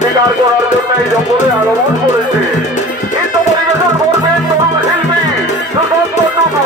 শিকার করার জন্য এই জঙ্গলে আগমন করেছে। কিন্তু পরিবেশন করবেন তরুণ শিল্পী সুশান্ত টুকু।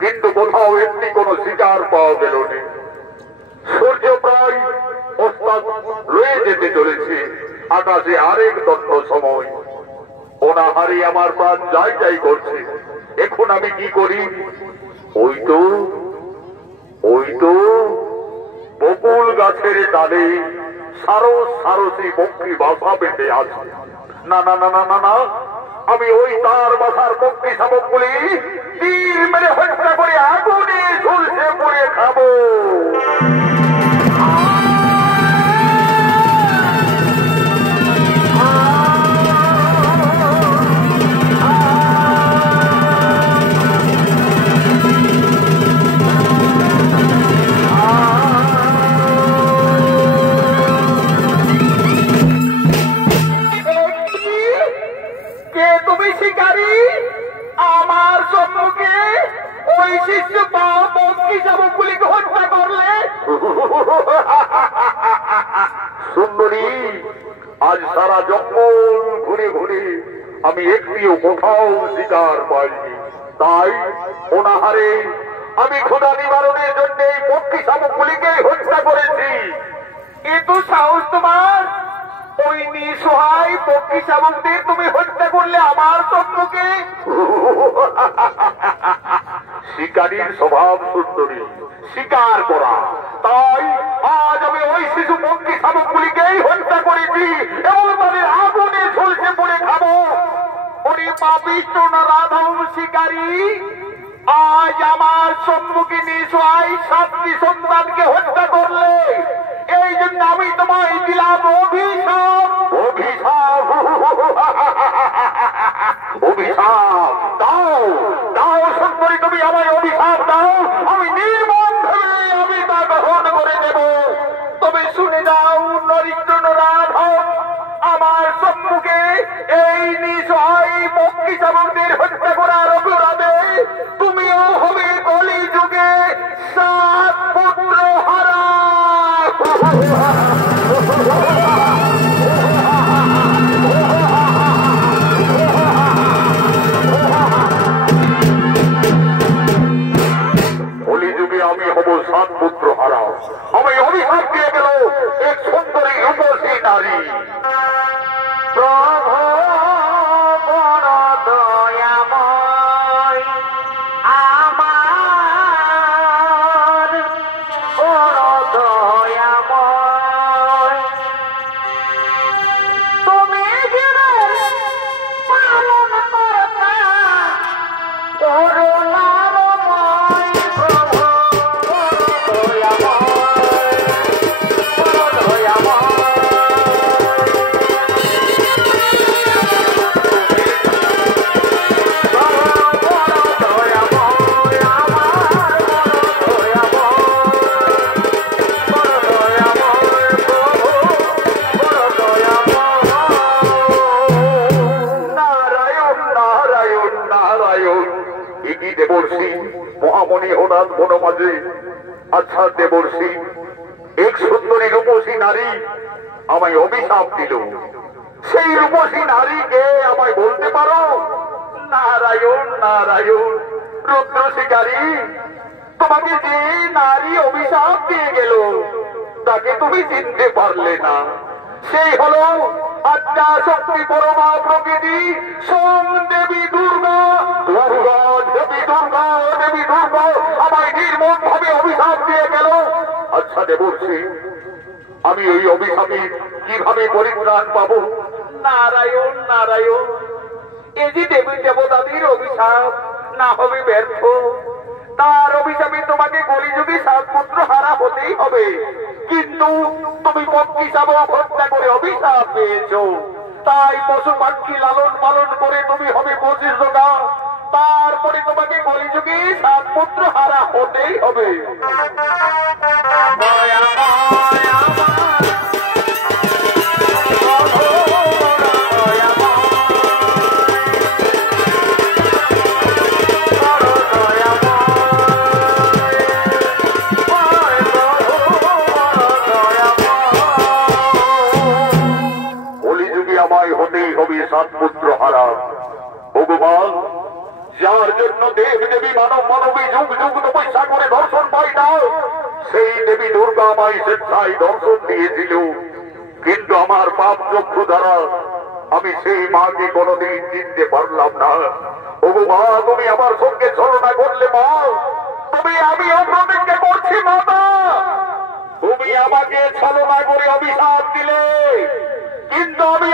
কিন্তু কোথাও একটি কোন শিকার পাওয়া গেল না। সূর্য প্রায় অস্তাদ রয়ে যেতে চলেছে, আকাশে আরেক দণ্ড সময়। অনাহারে আমার প্রাণ যাই যাই করছে। এখন আমি কি করি? ওই তো বকুল গাছের ডালে সারস সারসী পক্ষী বাসা বেঁধে আছে। না না না না না না, আমি ওই তার বাসার পক্ষী শাবকগুলি তীর মেরে হত্যা করে আগুনে ঝুলসে পড়ে খাবো। সুন্দরী, আজ সারা জঙ্গল ঘুরে ঘুরে আমি একটিও কোথাও শিকার পাইনি। তাই অনাহারে আমি ক্ষুধা নিবারণের জন্য এই পক্ষী শাবকগুলিকে হত্যা করেছি। কিন্তু সাহস তোমার! ওই নিঃসহায় পক্ষী শাবকদের তুমি হত্যা করলে আমার চন্দ্রকে। শিকারীর স্বভাব সুন্দরী, শিকার করা। তাই আজ আমি ওই শিশু পক্ষী শাবকগুলিকেই হত্যা করেছি এবং তাদের আগুনে ঝলসে পড়ে খাবো। ওরে পাপিষ্ঠ রাধব শিকারী, আজ আমার সম্মুখে নিঃসহায় 7টি সন্তানকে হত্যা করলে। এই জন্য আমি তোমায় দিলাম অভিশাপ। অভিশাপ? অভিশাপ দাও, দাও সুন্দরী, তুমি আমায় অভিশাপ দাও। আমি নির্মম ভাবে আমি তা গ্রহণ করে দেব। তবে শুনে যাও নরিদ্র রাধব, আমার সম্মুখে এই দেবর্ষি মহামণি হঠাৎ বনমাঝে। আচ্ছা দেবর্ষি, এক সুন্দরী রূপসী নারী আমায় অভিশাপ দিল, সেই রূপসী নারীকে আমায় বলতে পারো? নারায়ণ নারায়ণ, রুদ্র শিকারী, তোমাকে যে নারী অভিশাপ দিয়ে গেল তাকে তুমি চিনতে পারলে না? সেই হলো আদ্যা শক্তি পরমা প্রকৃতি সোম দেবী দুর্গা। দুর্গা দেবী, দুর্গা দেবী, দুর্গা আমায় নির্মম ভাবে অভিশাপ দিয়ে গেল। আচ্ছা দেবর্ষি, আমি ওই অভিশাপে কিভাবে পরিত্রাণ পাবো? নারায়ণ নারায়ণ, এ যে দেবী দেবতাদের অভিশাপ না হবে ব্যর্থ, তার অভিশাপে তোমাকে কলিযুগে 7 পুত্র হারা হতেই হবে। কিন্তু তুমি পক্ষী শাবক হত্যা করে অভিশাপ পেয়েছো, তাই পশু পাখি লালন পালন করে তুমি হবে বশিষ্ঠতা। তারপরে তোমাকে কলিযুগে 7 পুত্র হারা হতেই হবে। হতেই হবে 7 পুত্র হারা। ভগবান, যার জন্য দেব দেবী মানব মানবী যুগ যুগ তপস্যা করে দর্শন পাই না, সেই দেবী দুর্গা আমায় স্বেচ্ছায় দর্শন দিয়েছিল। কিন্তু আমার পাপ চক্ষু দ্বারা আমি সেই মাকে কোনোদিন চিনতে পারলাম না। ভগবান, তুমি আমার সঙ্গে ছলনা করলে মা। তুমি আমি অপ্রতিজ্ঞা করছি মাতা, তুমি আমাকে ছলনা করে অভিশাপ দিলে, কিন্তু আমি